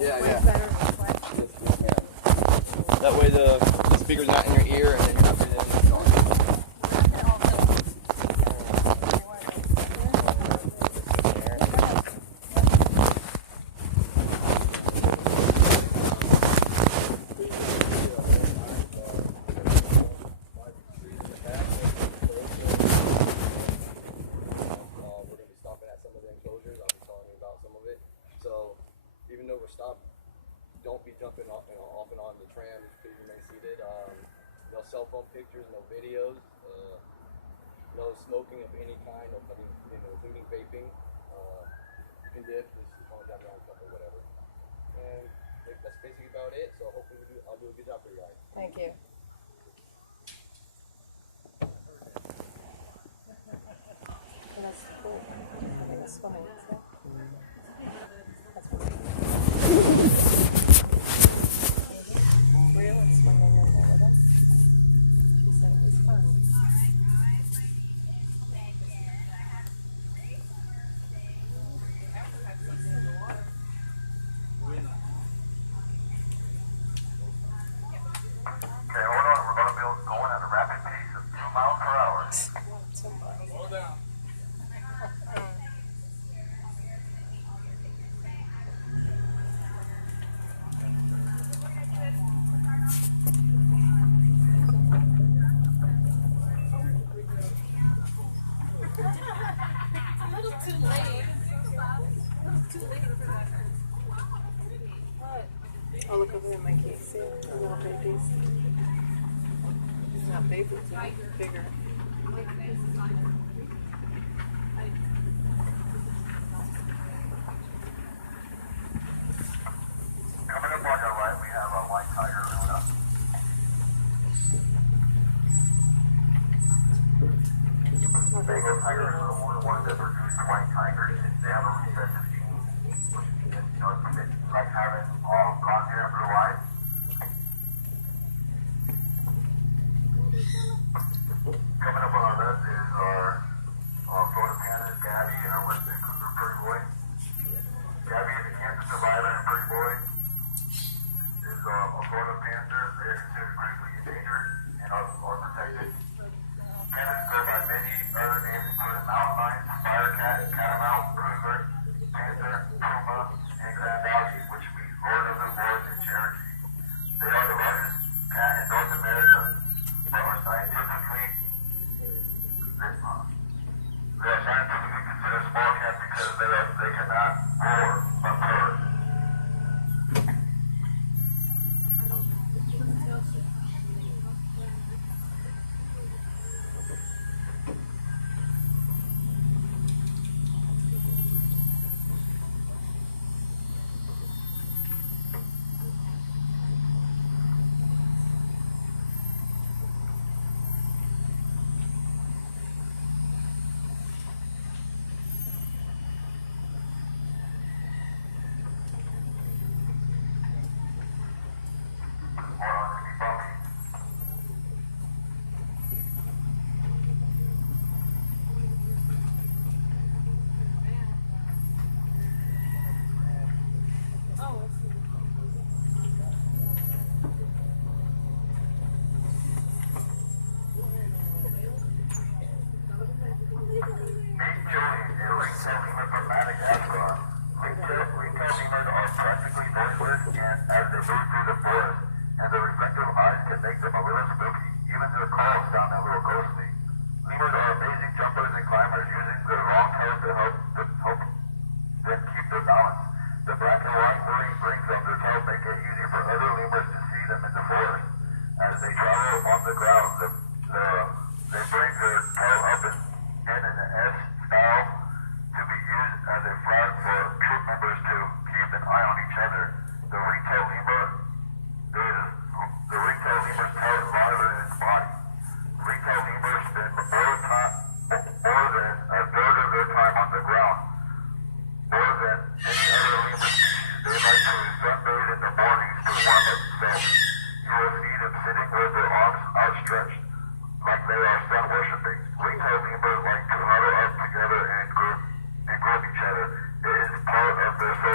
Yeah, yeah. That way the speaker's not in your ear and then you're not breathing in the noise. Don't be jumping off, off and on the tram because you remain seated. No cell phone pictures, no videos, no smoking of any kind, including vaping. You can dip, just calm down your own cup or whatever. And that's basically about it. So hopefully I'll do a good job for you guys. Thank you. That's cool. I think it's funny. That's funny. Real swimming in there with us. She said it was fun. Okay, hold on. We're going to be going at a rapid pace of 2 miles per hour. Slow down. I'll look over in my case, see the little babies. It's not baby, it's bigger. Coming up on your right, we have a white tiger Luna. Bengal tigers are the only ones that produce white tigers. They have a recessive gene, which means, it's like having blonde hair and blue eyes. Coming up on our left is our Florida Panther, Gabby, and our Western Cougar Pretty Boy. Gabby is a cancer survivor and Pretty Boy is a Florida Panther. They are considered critically endangered and are protected. Panthers go by many other names, including mountain lion, firecat, catamount, cruiser, panther, puma, and grand doggy, which means Lord of the Woods in Cherokee. They are the largest cat in North America, but are scientifically considered small cats because they cannot roar but purr.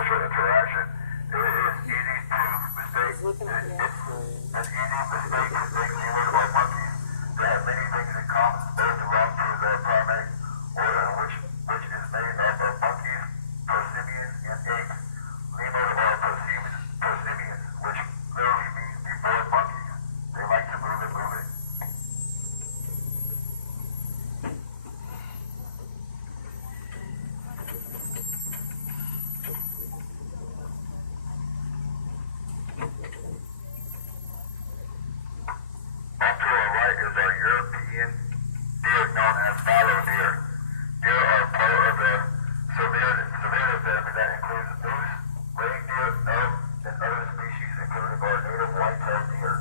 social interaction. It is European deer known as fallow deer. Deer are part of the severe family that includes moose, reindeer, elk, and other species, including our native white-tailed deer.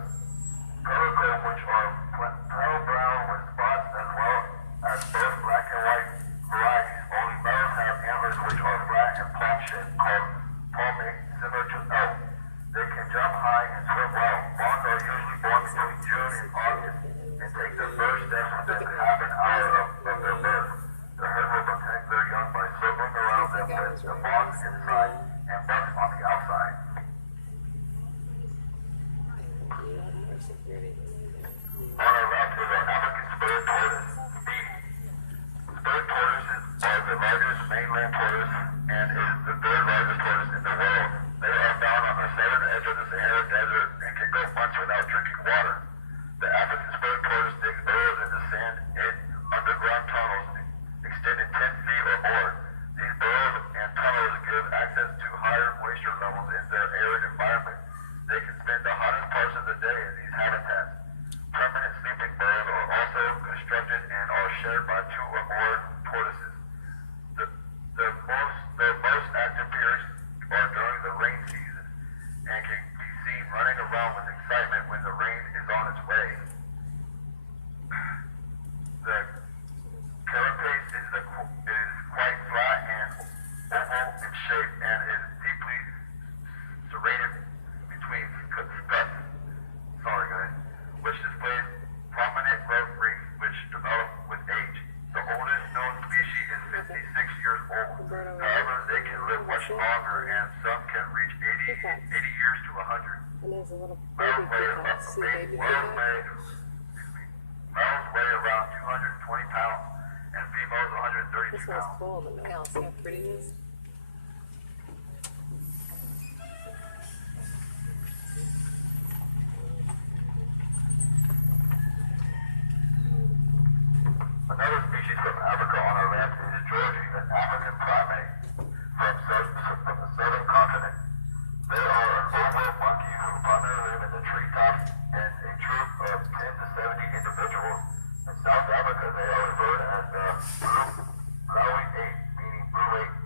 Calico, which are pale brown with spots, as well as both black and white varieties. Only males have antlers which are flat and plot-shaped, called palmate, similar to elk. They can jump high and swim well. Fawns are usually born between June and August and take their first steps within half an hour of their birth. The herd will protect their young by circling around them with the fawns inside and bucks on the outside. On our left is our African spurred tortoise, Dade. Spurred tortoises are the largest mainland tortoise and is the third largest tortoise in the world. They are found on the southern edge of the Sahara Desert and can go months without drinking water. The African spurred tortoise digs burrows in the sand in underground tunnels extending 10 feet or more. These burrows and tunnels give access to higher moisture levels in their arid environment. They can spend the hottest parts of the day in these habitats. Permanent sleeping burrows are also constructed and are shared by 2 or more tortoises. The most active periods are during the rain season and can be seen running around with excitement when the rain is on its way. The carapace is quite flat and oval in shape and is deeply serrated between cuts. Sorry guys. Which displays prominent growth rings which develop with age. The oldest known species is 56 years old. However, they can live much longer and some can reach 80 years to 100. And there's a little Males baby peacock. See baby peacock? Males weigh around 220 pounds and females 132 This one's pounds. cool, the male. See how pretty it is? Another species from Africa on our left is Georgie, an African primate from the southern continent. They are an oval monkey who primarily live in the treetops and a troop of 10 to 70 individuals. In South Africa, they are referred as the blue ape, meaning blue ape.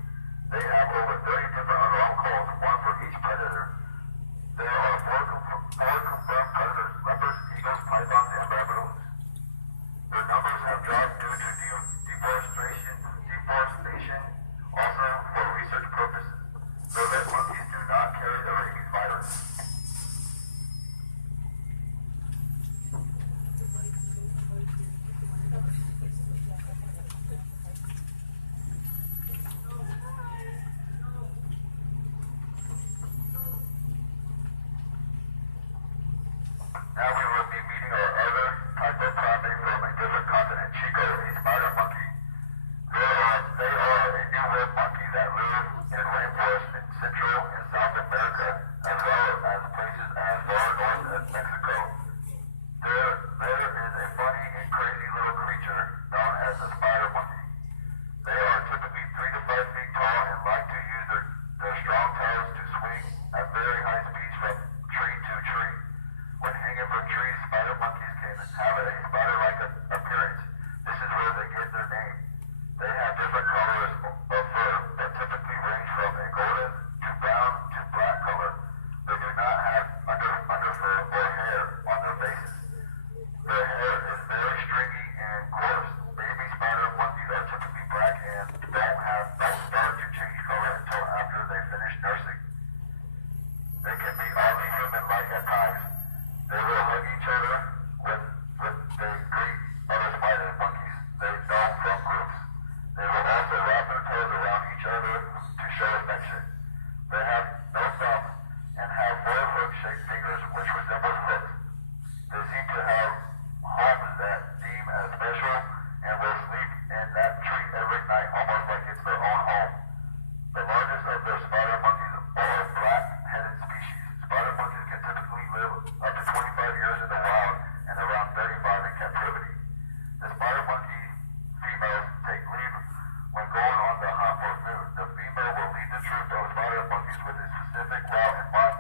go out and mine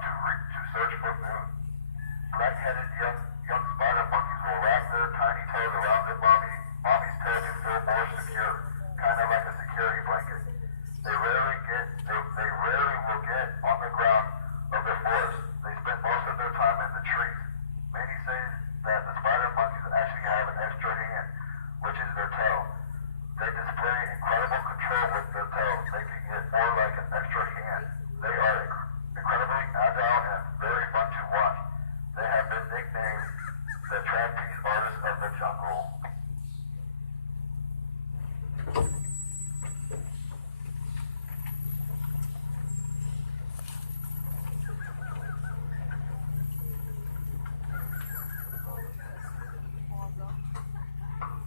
to search for food. Black-headed young spider monkeys will wrap their tiny tails around their mommy's tail to feel more secure, kind of like a security blanket. They rarely will get on the ground of the forest. They spend most of their time in the trees. Many say that the spider monkeys actually have an extra hand, which is their tail. They display incredible control with their tail, making it more like an extra hand. They are incredibly agile and very fun to watch. They have been nicknamed the trapeze artists of the jungle.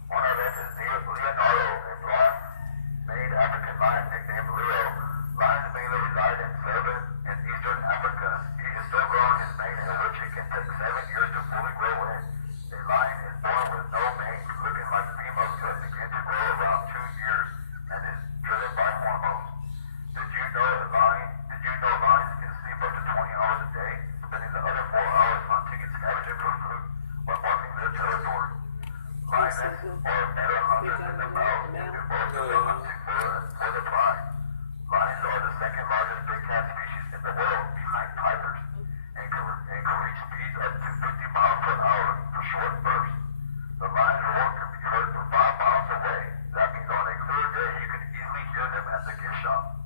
One of them is Leonardo, a blonde-made African lion nicknamed Leo. Lions mainly reside in southern and eastern Africa. He is still growing his mane, in which it can take 7 years to fully grow in. A lion is born with no mane, looking like females, but begin to grow around 2 years and is driven by hormones. Did you know lions can sleep up to 20 hours a day, spending the other 4 hours hunting and scavenging for food while marking their territory? Lionesses are better hunters than the males and do most of the hunting for the pride. Lions are the second largest big cat species in the world, behind tigers, and can reach speeds up to 50 miles per hour for short bursts. The lion's roar can be heard from 5 miles away. That means on a clear day you can easily hear them at the gift shop.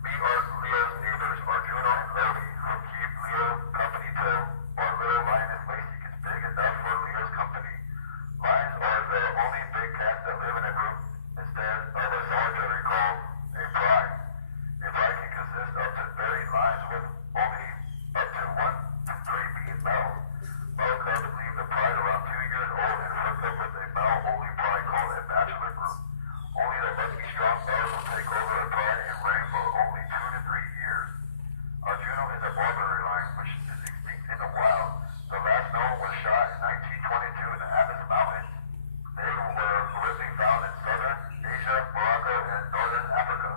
We are Leo's neighbors, Arjuna and Lodi, who keep Leo company till our little lioness Lacey gets big enough for Leo's company. Lions are the only big cats that live in a group instead of a solitary called a pride. A pride can consist up to 30 lions with only up to 1 to 3 being males. Male cubs leave the pride around 2 years old and hook up with a male-only pride called a bachelor group. Only the lucky strong males will take over a pride and reign for only 2 to 3 years. Arjuna is a Barbary lion, which is extinct in the wild. The last known was shot in 1922 in the Atlas Mountains. They were originally found in southern Asia, Morocco, and northern Africa.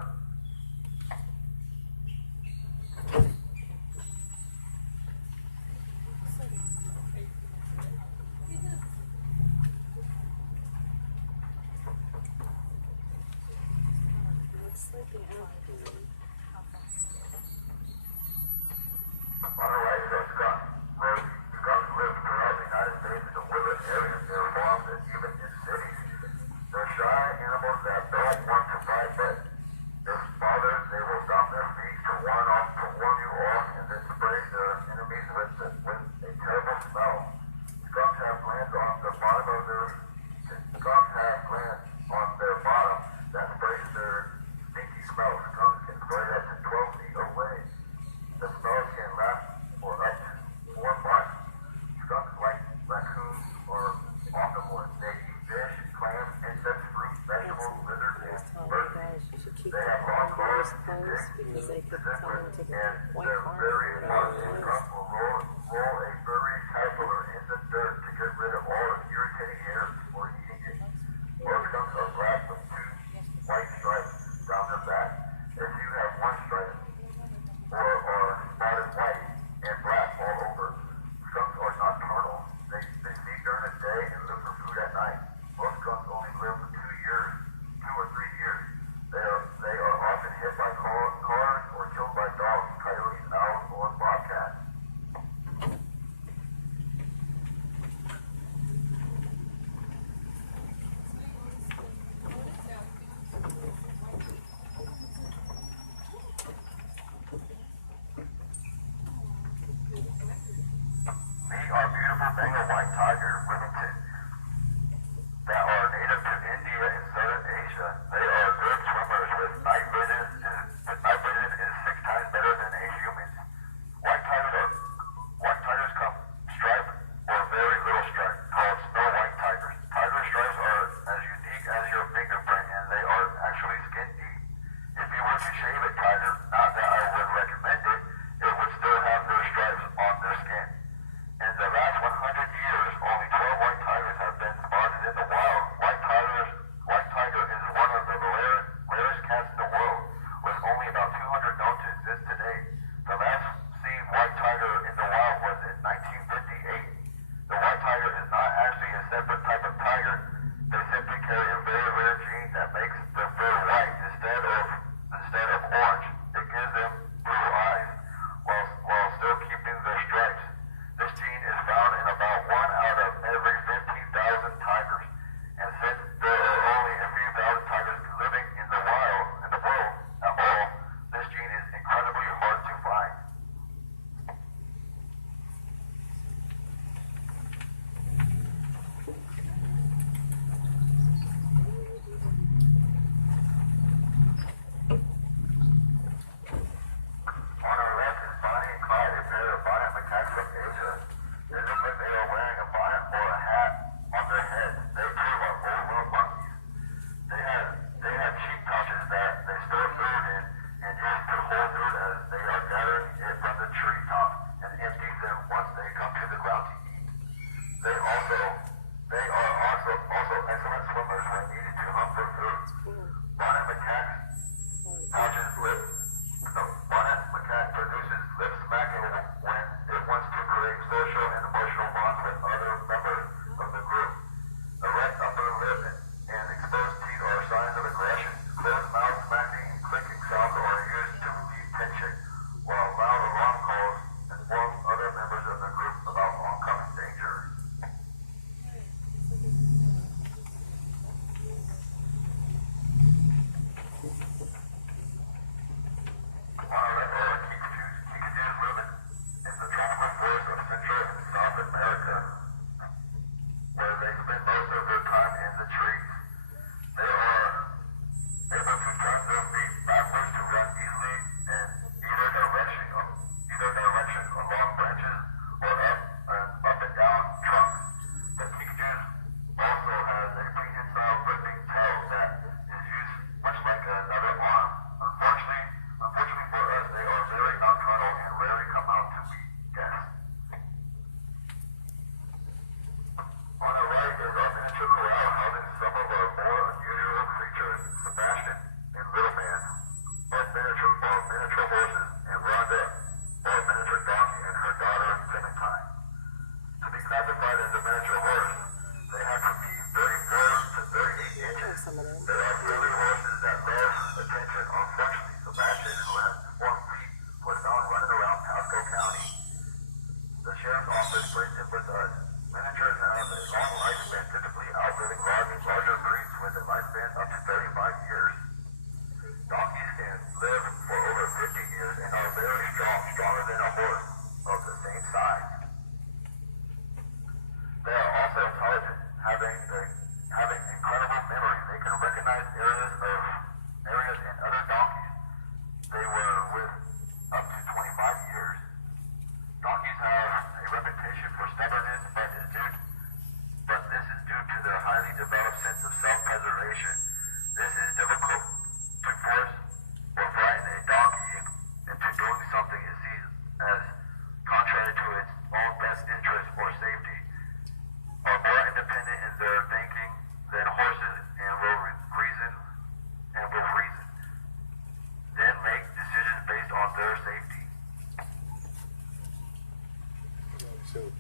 Sleeping out. On the right is skunk. Skunks live throughout the United States in the woodland areas, near farms, and even in cities. They're shy animals that don't want to fight, but if bothered, they will stomp their feet to warn you off, and then spray their enemies with a terrible smell. Skunks have glands on the bottom of their that sprays their stinky smell. Skunks can spray up to 12 feet away. The smell can last for up to 4 months. Skunks, like raccoons or omnivores, they eat fish, clams, insects, fruits, vegetables, lizards, and birds. They have long claws and dick, because they could zipper, come and take a and white they're arm very or hard. whatever it is. Skunk will roll a furry caterpillar in the dirt to get rid of all its irritating hairs before eating it. Most skunks are black with 2 white stripes down their back. If you have 1 stripe or are spotted white and black all over, skunks are nocturnal. They sleep during the day and look for food at night. Most skunks only live for 2 or 3 years. They are often hit by cars or killed by dogs, coyotes, owls, or bobcats.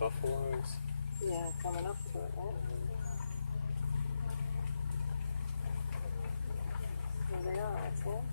buffaloes. Yeah, coming up to it, right? There they are, I think.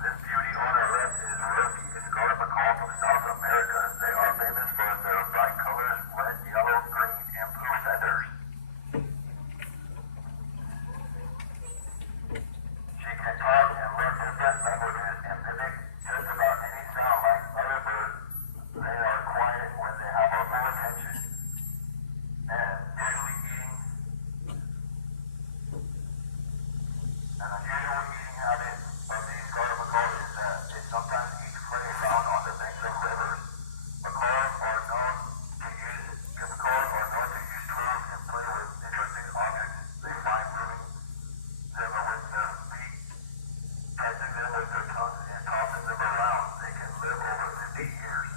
This beauty on our left is Rookie. It's called a macaw from South America. They are famous for their bright colors, red, yellow, green, and blue feathers. She can talk and learn different languages and mimic just about any sound like other birds. They are quiet when they have our full attention and usually eating. An unusual eating habit of these garter macaws is that they sometimes eat prey found on the banks of rivers. Macaws are known to use tools and play with interesting objects they find, moving them with their feet, touching them with their tongues, and tossing them around. They can live over 50 years.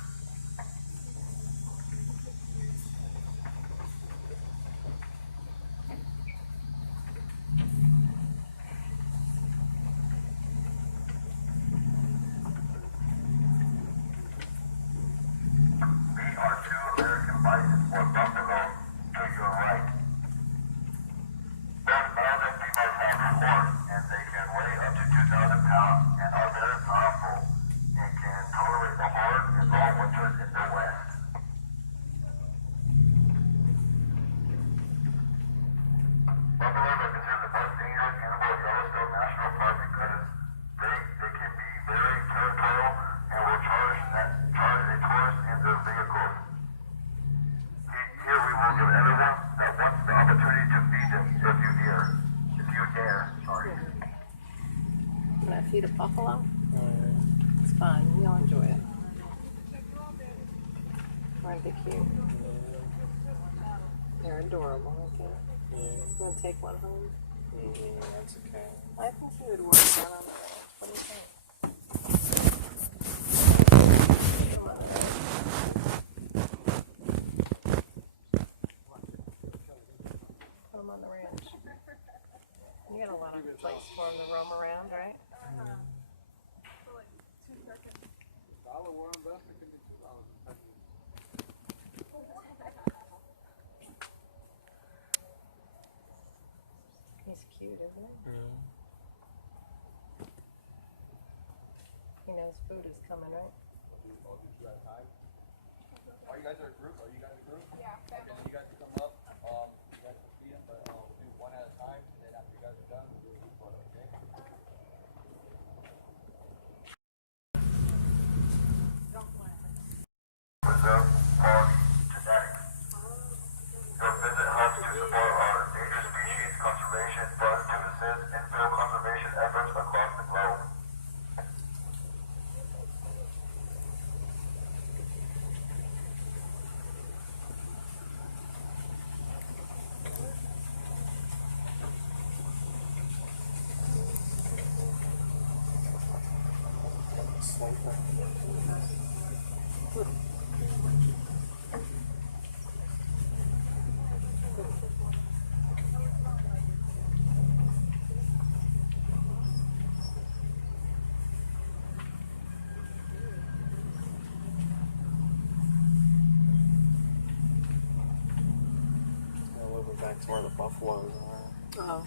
We are two American bison or buffalo to your right. Both males and females have horns, and they can weigh up to 2,000 pounds and are very powerful and can tolerate the hard and long winters in the West. Buffaloes are considered the most dangerous animal in Yellowstone National Park because they can be very territorial and will charge a tourist and their vehicles. Here we will give everyone that wants the opportunity to feed them if you dare. Sorry. Can I feed a buffalo? It's fine. You'll enjoy it. Aren't they cute? They're adorable, okay? Yeah. You want to take one home? That's okay. I think they would work out on the ranch. What do you think? Come on, put them on the ranch. You got a lot of place for them to roam around, right? He's cute, isn't he? He knows food is coming, right? Are you guys a group? Are you guys a group? Yeah. Okay, then you guys can come up. You guys can feed them, but we'll do one at a time, and then after you guys are done, we'll do a group photo, okay? Preserve quality genetics. Your visit helps to support our endangered species conservation fund to assist in field conservation efforts across the globe. Back to where the buffaloes are. Oh.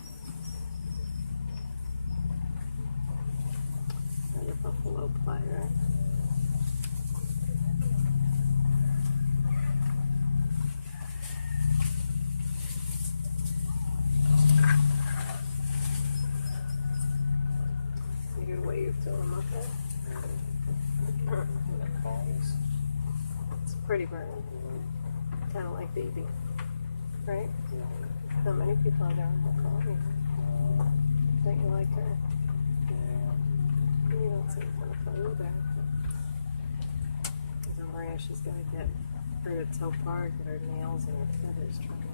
And the buffalo play, right? You could wave to them up there. It's a pretty bird. Kind of like Baby. Right? Not many people are there on Colony. Don't you like her? You don't seem kind of fun either. Because Maria, she's going to get hurt so hard that her nails and her feathers trying.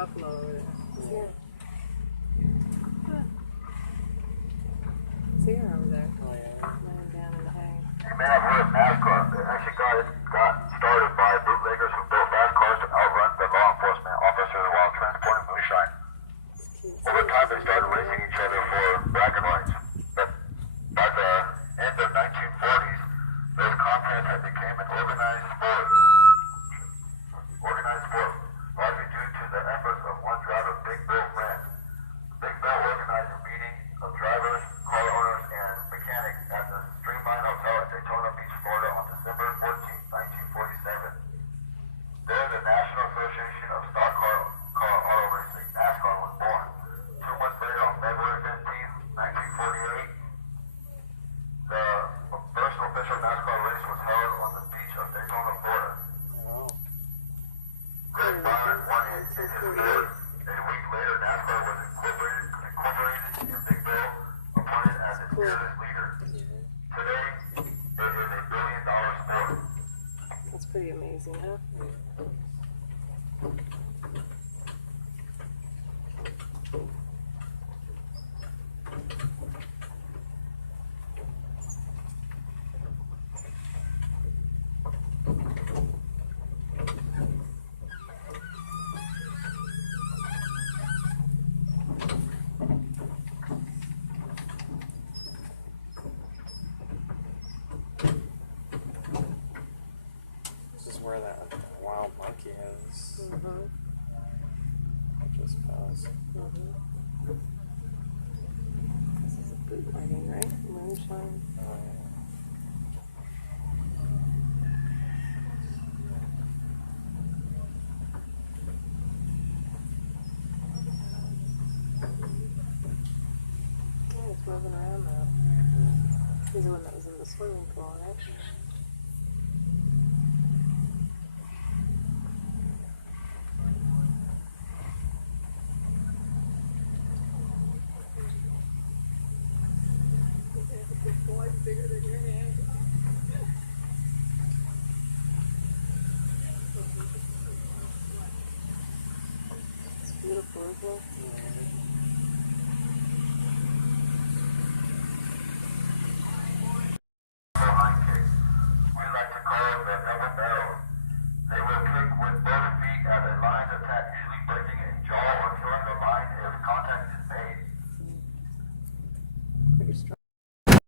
buffalo over there. Yeah. See her over there, Oh, yeah. laying down in the hay. You may have heard of NASCAR. It actually got started by bootleggers who built fast cars to outrun the law enforcement officers while transporting moonshine. It's cute. Over time, they started racing each other for bragging rights. But by the end of 1940s, those contests had become an organized sport. Largely due to the efforts of one driver, Big Bill Friend. Big Bill organized a meeting of drivers, car owners, and mechanics at the Streamline Hotel in Daytona Beach, Florida on December 14, 1947. There, the National Association of Stock Car Auto Racing, NASCAR, was born. 2 months later, on February 15, 1948, the first official NASCAR race was held on the beach of Daytona, Florida. Oh. Greg Bond won it in his field. A week later, NASCAR was incorporated and Big Bill appointed as its fearless leader. Yeah. Today, it is a billion-dollar sport. That's pretty amazing, huh? This is where that wild monkey is. Mm-hmm. Just passed. This is a bootlegging, right? Moonshine. Oh, yeah. Yeah, it's moving around now. He's the one that was in the swimming pool, right? It's beautiful, isn't it? Yeah.